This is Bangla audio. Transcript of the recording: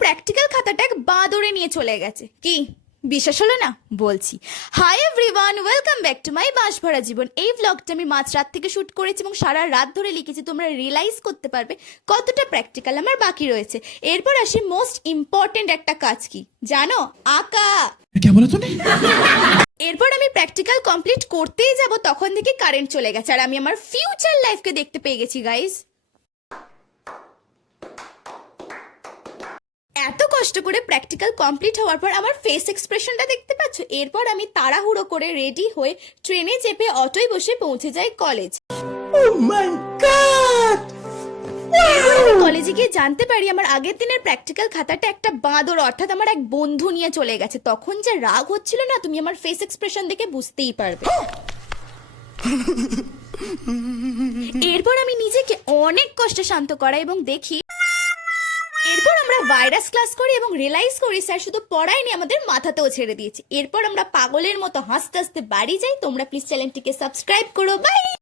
প্র্যাকটিক্যাল খাতাটা এক বাঁদরে নিয়ে চলে গেছে। কি বিশ্বাস হলো না? বলছি। Hi everyone, welcome back to my বাঁশ ভরা জীবন। এই ব্লগটা আমি মাঝরাত থেকে শুট করেছি এবং সারা রাত ধরে লিখেছি। তোমরা রিয়েলাইজ করতে পারবে কতটা প্র্যাকটিক্যাল আমার বাকি রয়েছে। এরপর আসি মোস্ট ইম্পর্টেন্ট একটা কাজ, কি জানো? আঁকা। क्या बोला तूने? এরপর আমি প্র্যাকটিক্যাল কমপ্লিট করতেই যাব, তখন থেকে কারেন্ট চলে গেছে আর আমি আমার ফিউচার লাইফকে দেখতে পেয়ে গেছি গাইস। এত কষ্ট করে প্র্যাকটিক্যাল কমপ্লিট হওয়ার পর আমার ফেস এক্সপ্রেশনটা দেখতে পাচ্ছ। এরপর আমি তাড়াহুড়ো করে রেডি হয়ে ট্রেনে চেপে অটোয় বসে পৌঁছে যাই কলেজ। Oh my God! আমি কলেজে গিয়ে জানতে পারি আমার আগের দিনের প্র্যাকটিক্যাল খাতাটা একটা বাঁদর অর্থাৎ আমার এক বন্ধু নিয়ে চলে গেছে। তখন যে রাগ হচ্ছিল না, তুমি আমার ফেস এক্সপ্রেশন দেখে বুঝতেই পারবে। এরপর আমি নিজেকে অনেক কষ্টে শান্ত করাই এবং দেখি। এরপর আমরা ভাইরাস ক্লাস করি এবং রিয়েলাইজ করি স্যার শুধু পড়ায়নি, আমাদের মাথাতেও ছেড়ে দিয়েছে। এরপর আমরা পাগলের মতো হাসতে হাসতে বাড়ি যাই। তোমরা প্লিজ চ্যানেলটিকে সাবস্ক্রাইব করো। বাই।